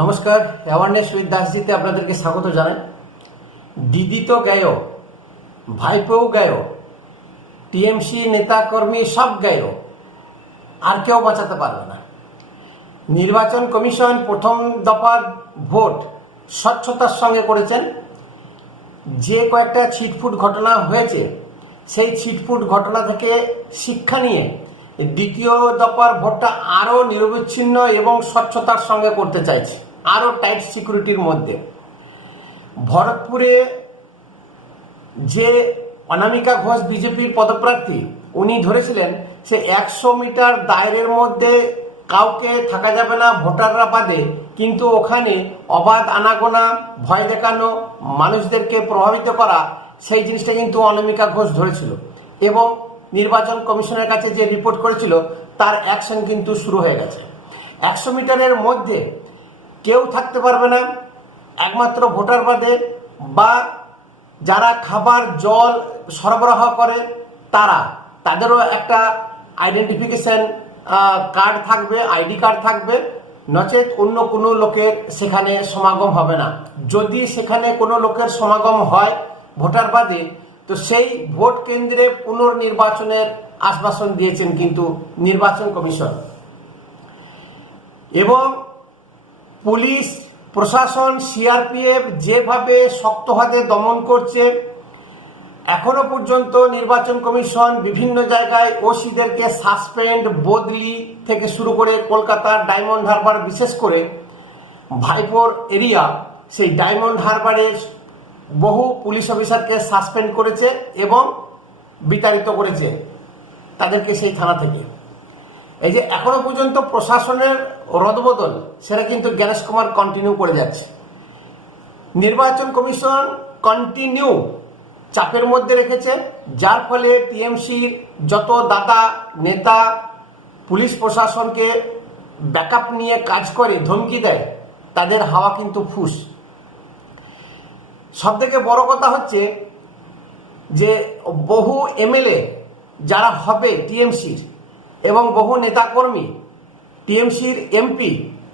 নমস্কার, awareness with দাসজিতে আপনাদেরকে স্বাগত জানাই। দিদি তো গেল, ভাইপোও গেল, টিএমসি নেতাকর্মী সব গেল, আর কেউ বাঁচাতে পারবে না। নির্বাচন কমিশন প্রথম দফার ভোট স্বচ্ছতার সঙ্গে করেছেন। যে কয়েকটা ছিটফুট ঘটনা হয়েছে, সেই ছিটফুট ঘটনা থেকে শিক্ষা নিয়ে দ্বিতীয় দফার ভোটটা আরও নিরবিচ্ছিন্ন এবং স্বচ্ছতার সঙ্গে করতে চাইছে, আরও টাইট সিকিউরিটির মধ্যে। ভরতপুরে যে অনামিকা ঘোষ বিজেপির পদপ্রার্থী, উনি ধরেছিলেন সে 100 মিটার দায়ের মধ্যে কাউকে থাকা যাবে না ভোটাররা বাদে, কিন্তু ওখানে অবাধ আনাগোনা, ভয় দেখানো, মানুষদেরকে প্রভাবিত করা, সেই জিনিসটা কিন্তু অনামিকা ঘোষ ধরেছিল এবং নির্বাচন কমিশনের কাছে যে রিপোর্ট করেছিল তার অ্যাকশন কিন্তু শুরু হয়ে গেছে। 100 মিটারের মধ্যে কেউ থাকতে পারবে না একমাত্র ভোটার বাদে, বা যারা খাবার জল সরবরাহ করে তাদেরও একটা আইডেন্টিফিকেশন কার্ড থাকবে, আইডি কার্ড থাকবে, নচেত অন্য কোনো লোকের সেখানে সমাগম হবে না। যদি সেখানে কোনো লোকের সমাগম হয় ভোটার বাদে, তো সেই ভোট কেন্দ্রে পুনর্নির্বাচনের আশ্বাসন দিয়েছেন কিন্তু নির্বাচন কমিশন। এবং পুলিশ প্রশাসন, সিআরপিএফ যেভাবে শক্ত হাতে দমন করছে, এখনো পর্যন্ত নির্বাচন কমিশন বিভিন্ন জায়গায় ওসিদেরকে সাসপেন্ড, বদলি থেকে শুরু করে কলকাতার ডায়মন্ড হারবার, বিশেষ করে ভাইপোর এরিয়া, সেই ডায়মন্ড হারবারের বহু পুলিশ অফিসারকে সাসপেন্ড করেছে এবং বিতাড়িত করেছে তাদেরকে সেই থানা থেকে। এই যে এখনো পর্যন্ত প্রশাসনের রদবদল, সেটা কিন্তু জ্ঞানেশ কুমার কন্টিনিউ করে যাচ্ছে। নির্বাচন কমিশন কন্টিনিউ চাপের মধ্যে রেখেছে, যার ফলে টিএমসির যত দাদা নেতা পুলিশ প্রশাসনকে ব্যাকআপ নিয়ে কাজ করে, ধমকি দেয়, তাদের হাওয়া কিন্তু ফুস। সব থেকে বড় কথা হচ্ছে যে বহু এমএলএ যারা হবে টিএমসির এবং বহু নেতাকর্মী টিএমসির এমপি,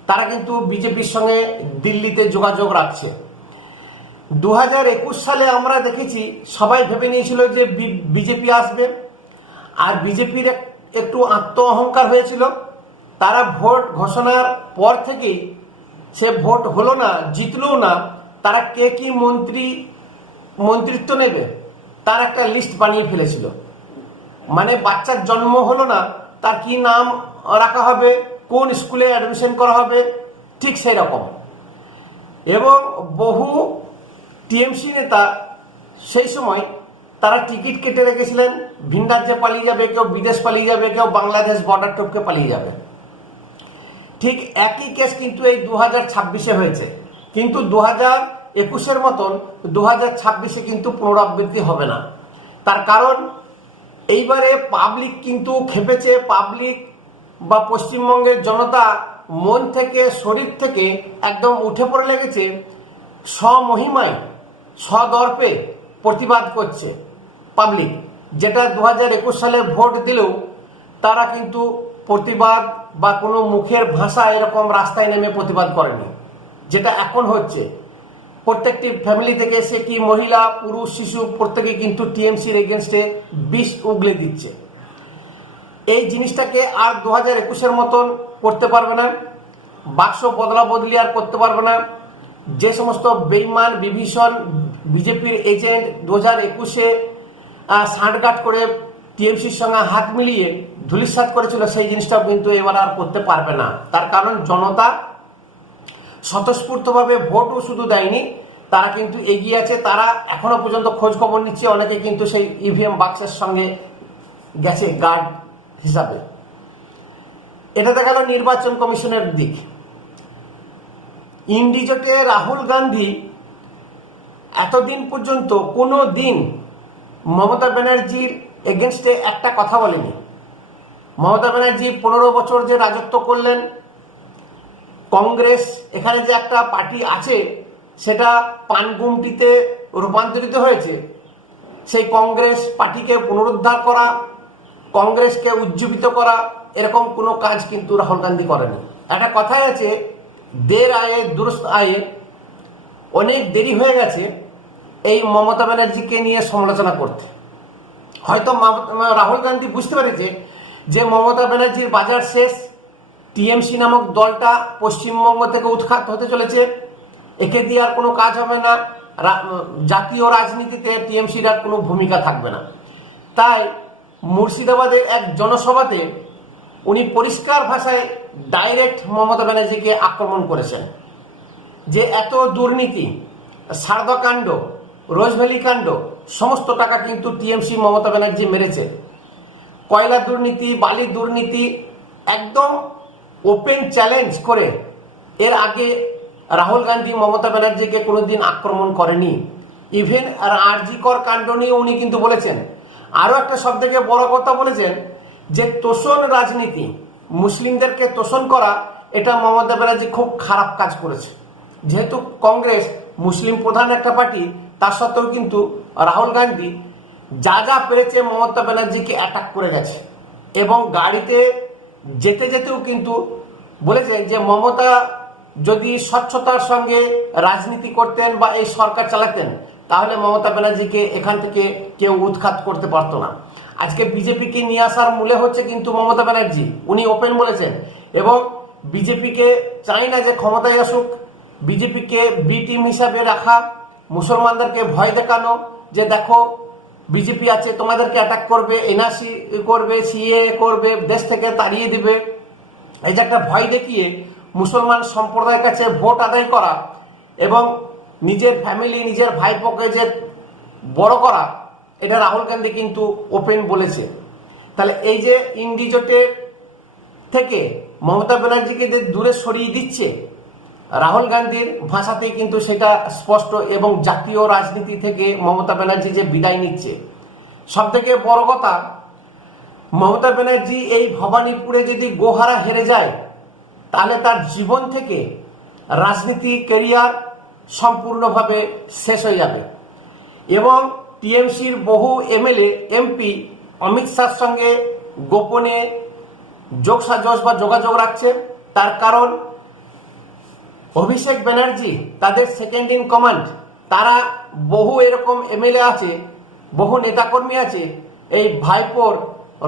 তারা কিন্তু বিজেপির সঙ্গে দিল্লিতে যোগাযোগ রাখছে। 2021 সালে আমরা দেখেছি, সবাই ভেবে নিয়েছিল যে বিজেপি আসবে, আর বিজেপির একটু আত্ম অহংকার হয়েছিল। তারা ভোট ঘোষণার পর থেকেই, সে ভোট হলো না, জিতলেও না, তারা কে কি মন্ত্রিত্ব নেবে তার একটা লিস্ট বানিয়ে ফেলেছিল। মানে বাচ্চার জন্ম হলো না, তার কি নাম রাখা হবে, কোন স্কুলে অ্যাডমিশন করা হবে, ঠিক সেই রকম। এবং বহু টিএমসি নেতা সেই সময় তারা টিকিট কেটে রেখেছিলেন, ভিন রাজ্যে পালিয়ে যাবে, কেউ বিদেশ পালিয়ে যাবে, কেউ বাংলাদেশ বর্ডার টপকে পালিয়ে যাবে। ঠিক একই কেস কিন্তু এই 2026-এ হয়েছে, কিন্তু 2021-এর মতন 2026-এ কিন্তু পুনরাবৃত্তি হবে না। তার কারণ এইবারে পাবলিক কিন্তু খেপেছে। পাবলিক বা পশ্চিমবঙ্গের জনতা মন থেকে, শরীর থেকে একদম উঠে পড়ে লেগেছে, স্বমহিমায় সদর্পে প্রতিবাদ করছে পাবলিক। যেটা 2021 সালে ভোট দিলেও তারা কিন্তু প্রতিবাদ বা কোনো মুখের ভাষা এরকম রাস্তায় নেমে প্রতিবাদ করেনি, যেটা এখন হচ্ছে। প্রত্যেকটি ফ্যামিলি থেকে সে কি মহিলা, পুরুষ, শিশু, প্রত্যেকে কিন্তু টিএমসির এগেনস্টে বিষ উগলে দিচ্ছে। এই জিনিসটাকে আর 2021-এর মতন করতে পারবে না, বাক্স বদলা বদলি আর করতে পারবে না। যে সমস্ত বেইমান বিভীষণ বিজেপির এজেন্ট 2021-এ সাঁটগাঁট করে টিএমসির সঙ্গে হাত মিলিয়ে ধূলিসাৎ করেছিল, সেই জিনিসটাও কিন্তু এবার আর করতে পারবে না। তার কারণ জনতা স্বতঃস্ফূর্তভাবে ভোটও শুধু দেয়নি, তারা কিন্তু এগিয়ে আছে। তারা এখনো পর্যন্ত খোঁজ খবর নিচ্ছে, অনেকে কিন্তু সেই ইভিএম বাক্সের সঙ্গে গেছে গার্ড হিসাবে। এটা দেখা গেল নির্বাচন কমিশনের দিক। ইন্ডিজোটে রাহুল গান্ধী এতদিন পর্যন্ত কোনো দিন মমতা ব্যানার্জির এগেনস্টে একটা কথা বলেনি। মমতা ব্যানার্জি 15 বছর যে রাজত্ব করলেন, কংগ্রেস এখানে যে একটা পার্টি আছে সেটা পানগুমটিতে রূপান্তরিত হয়েছে, সেই কংগ্রেস পার্টিকে পুনরুদ্ধার করা, কংগ্রেসকে উজ্জীবিত করা, এরকম কোনো কাজ কিন্তু রাহুল গান্ধী করেনি। একটা কথাই আছে, দের আয়ে দুরুস্ত আয়ে অনেক দেরি হয়ে গেছে এই মমতা ব্যানার্জিকে নিয়ে সমালোচনা করতে। হয়তো রাহুল গান্ধী বুঝতে পেরেছে যে মমতা ব্যানার্জির বাজার শেষ, টিএমসি নামক দলটা পশ্চিমবঙ্গ থেকে উৎখাত হতে চলেছে, একে দিয়ে আর কোনো কাজ হবে না, জাতীয় রাজনীতিতে টিএমসির আর কোনো ভূমিকা থাকবে না। তাই মুর্শিদাবাদের এক জনসভাতে উনি পরিষ্কার ভাষায় ডাইরেক্ট মমতা ব্যানার্জিকে আক্রমণ করেছেন যে এত দুর্নীতি, সারদাকাণ্ড, রোজভ্যালি কাণ্ড, সমস্ত টাকা কিন্তু টিএমসি মমতা ব্যানার্জি মেরেছে। কয়লা দুর্নীতি, বালি দুর্নীতি একদম ওপেন চ্যালেঞ্জ করে এর আগে রাহুল গান্ধী মমতা ব্যানার্জিকে কোনোদিন আক্রমণ করেনি। ইভেন আরজিকর কাণ্ড নিয়ে উনি কিন্তু বলেছেন। আরও একটা সবথেকে বড় কথা বলেছেন যে তোষণ রাজনীতি, মুসলিমদেরকে তোষণ করা, এটা মমতা ব্যানার্জি খুব খারাপ কাজ করেছে। যেহেতু কংগ্রেস মুসলিম প্রধান একটা পার্টি, তার সত্ত্বেও কিন্তু রাহুল গান্ধী যা যা পেরেছে মমতা ব্যানার্জিকে অ্যাটাক করে গেছে। এবং গাড়িতে যেতে যেতেও কিন্তু বলেছেন যে মমতা যদি স্বচ্ছতার সঙ্গে রাজনীতি করতেন বা এই সরকার চালাতেন, তাহলে মমতা ব্যানার্জিকে এখান থেকে কেউ উৎখাত করতে পারতো না। আজকে বিজেপিকে নিয়ে আসার মূলে হচ্ছে কিন্তু মমতা ব্যানার্জি, উনি ওপেন বলেছেন। এবং বিজেপিকে চাই না যে ক্ষমতায় আসুক, বিজেপিকে বি টিম হিসাবে রাখা, মুসলমানদেরকে ভয় দেখানো যে দেখো বিজেপি আছে, তোমাদেরকে অ্যাটাক করবে, এনআরসি করবে, সিএ করবে, দেশ থেকে তাড়িয়ে দিবে, এই যে একটা ভয় দেখিয়ে মুসলমান সম্প্রদায়ের কাছে ভোট আদায় করা এবং নিজের ফ্যামিলি, নিজের ভাইপোকে যে বড় করা, এটা রাহুল গান্ধী কিন্তু ওপেন বলেছে। তাহলে এই যে ইন্ডি জোটের থেকে মমতা ব্যানার্জিকে যে দূরে সরিয়ে দিচ্ছে, রাহুল গান্ধীর ভাষাতেই কিন্তু সেটা স্পষ্ট। এবং জাতীয় রাজনীতি থেকে মমতা ব্যানার্জি যে বিদায় নিচ্ছে, সব থেকে বড় কথা, মমতা ব্যানার্জি এই ভবানীপুরে যদি গোহারা হেরে যায়, তাহলে তার জীবন থেকে রাজনীতি ক্যারিয়ার সম্পূর্ণভাবে শেষ হয়ে যাবে। এবং টিএমসির বহু এমএলএ এমপি অমিত শাহর সঙ্গে গোপনে যোগসাজশ বা যোগাযোগ রাখছে। তার কারণ অভিষেক ব্যানার্জি তাদের সেকেন্ড ইন কমান্ড, তারা বহু এরকম এমএলএ আছে, বহু নেতাকর্মী আছে, এই ভাইপোর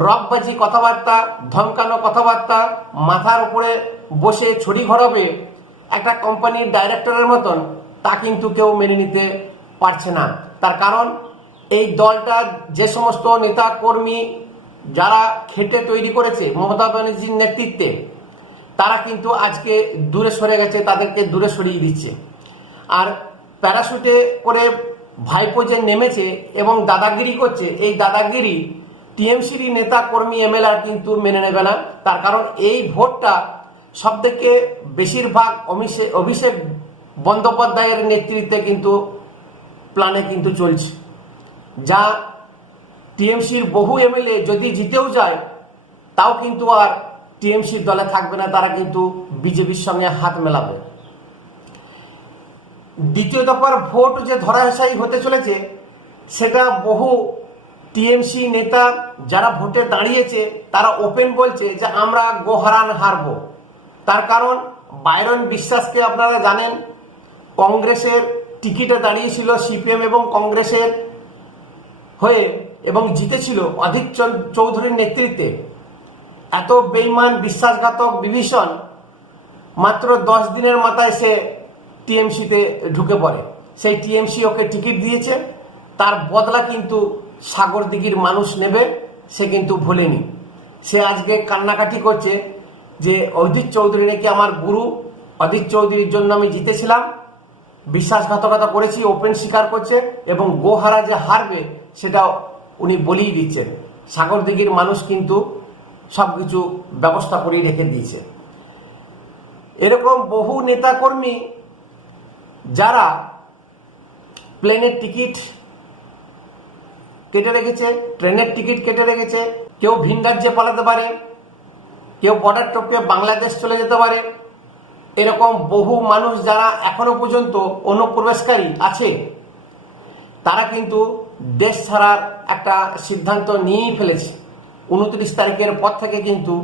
রকবাজি কথাবার্তা, ধমকানো কথাবার্তা, মাথার উপরে বসে ছড়ি ঘোরাবে একটা কোম্পানির ডাইরেক্টরের মতন, তা কিন্তু কেউ মেনে নিতে পারছে না। তার কারণ এই দলটা যে সমস্ত নেতা কর্মী যারা খেটে তৈরি করেছে মমতা ব্যানার্জির নেতৃত্বে, তারা কিন্তু আজকে দূরে সরে গেছে, তাদেরকে দূরে সরিয়ে দিচ্ছে। আর প্যারাশুটে করে ভাইপো যে নেমেছে এবং দাদাগিরি করছে, এই দাদাগিরি টিএমসির নেতা কর্মী এমএলএ কিন্তু মেনে নেবে না। তার কারণ এই ভোটটা সব থেকে বেশিরভাগ অভিষেক বন্দ্যোপাধ্যায়ের নেতৃত্বে কিন্তু প্ল্যানে কিন্তু চলছে, যা টিএমসির বহু এমএলএ যদি জিতেও যায়, তাও কিন্তু আর টিএমসির দলে থাকবে না, তারা কিন্তু বিজেপির সঙ্গে হাত মেলাবে। দ্বিতীয় দফার ভোট যে ধরাশায়ী হতে চলেছে, সেটা বহু টিএমসি নেতা যারা ভোটে দাঁড়িয়েছে, তারা ওপেন বলছে যে আমরা গোহারান হারব। তার কারণ বাইরন বিশ্বাসকে আপনারা জানেন, কংগ্রেসের টিকিটে দাঁড়িয়েছিল সিপিএম এবং কংগ্রেসের হয়ে এবং জিতেছিল অধীর চৌধুরীর নেতৃত্বে। এত বেইমান, বিশ্বাসঘাতক বিভীষণ মাত্র 10 দিনের মাথায় সে টিএমসিতে ঢুকে পড়ে। সেই টিএমসি ওকে টিকিট দিয়েছে, তার বদলা কিন্তু সাগরদিঘির মানুষ নেবে, সে কিন্তু ভোলেনি। সে আজকে কান্নাকাটি করছে যে অধীর চৌধুরী নাকি আমার গুরু, অধীর চৌধুরীর জন্য আমি জিতেছিলাম, বিশ্বাসঘাতকতা করেছি, ওপেন স্বীকার করছে। এবং গোহারা যে হারবে সেটা উনি বলেই দিচ্ছেন। সাগরদিঘির মানুষ কিন্তু সবকিছু ব্যবস্থা করে রেখে দিয়েছে। এরকম বহু নেতাকর্মী যারা প্লেনের টিকিট কেটে রেখেছে, ট্রেনের টিকিট কেটে রেখেছে, কেউ ভিন রাজ্যে পালাতে পারে, কেউ বর্ডার টপকে বাংলাদেশ চলে যেতে পারে, এরকম বহু মানুষ যারা এখনো পর্যন্ত অনুপ্রবেশকারী আছে, তারা কিন্তু দেশ ছাড়ার একটা সিদ্ধান্ত নিয়েই ফেলেছে। 29 তারিখের পর থেকে কিন্তু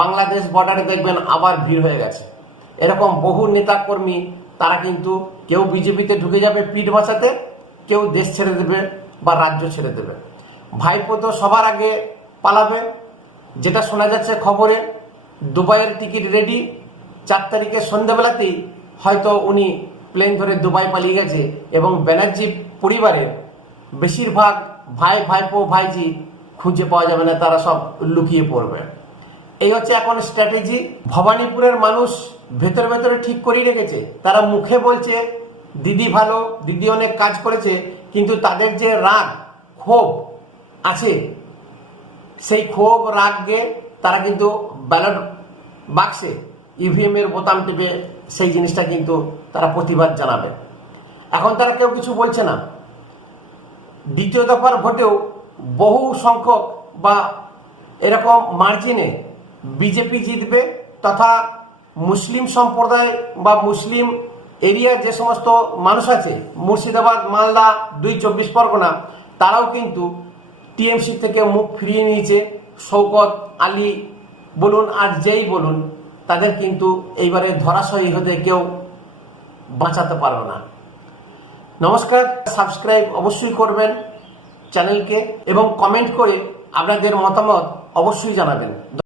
বাংলাদেশ বর্ডারে দেখবেন আবার ভিড় হয়ে গেছে। এরকম বহু নেতা কর্মী তারা কিন্তু কেউ বিজেপিতে ঢুকে যাবে পিঠ বাঁচাতে, কেউ দেশ ছেড়ে দেবে বা রাজ্য ছেড়ে দেবে। ভাইপো তো সবার আগে পালাবে, যেটা শোনা যাচ্ছে খবরে দুবাইয়ের টিকিট রেডি, 4 তারিখে সন্ধ্যাবেলাতেই হয়তো উনি প্লেন ধরে দুবাই পালিয়ে গেছে এবং ব্যানার্জি পরিবারের বেশিরভাগ ভাই ভাইপো ভাইজি খুঁজে পাওয়া যাবে না, তারা সব লুকিয়ে পড়বে। এই হচ্ছে এখন স্ট্র্যাটেজি। ভবানীপুরের মানুষ ভেতরে ভেতরে ঠিক করেই রেখেছে, তারা মুখে বলছে দিদি ভালো, দিদি অনেক কাজ করেছে, কিন্তু তাদের যে রাগ ক্ষোভ আছে সেই ক্ষোভ রাগকে তারা কিন্তু ব্যালট বাক্সে ইভিএম এর বোতাম টিপে সেই জিনিসটা কিন্তু তারা প্রতিবাদ জানাবে। এখন তারা কেউ কিছু বলছে না। দ্বিতীয় দফার ভোটেও বহু সংখ্যক বা এরকম মার্জিনে বিজেপি জিতবে, তথা মুসলিম সম্প্রদায় বা মুসলিম এরিয়ার যে সমস্ত মানুষ আছে মুর্শিদাবাদ, মালদা, 2 চব্বিশ পরগনা, তারাও কিন্তু টিএমসি থেকে মুখ ফিরিয়ে নিয়েছে। শওকত আলী বলুন আর যেই বলুন, তাদের কিন্তু এইবারে ধরাশয়ী হতে কেউ বাঁচাতে পারবে না। নমস্কার, সাবস্ক্রাইব অবশ্যই করবেন চ্যানেলকে এবং কমেন্ট করে আপনাদের মতামত অবশ্যই জানাবেন।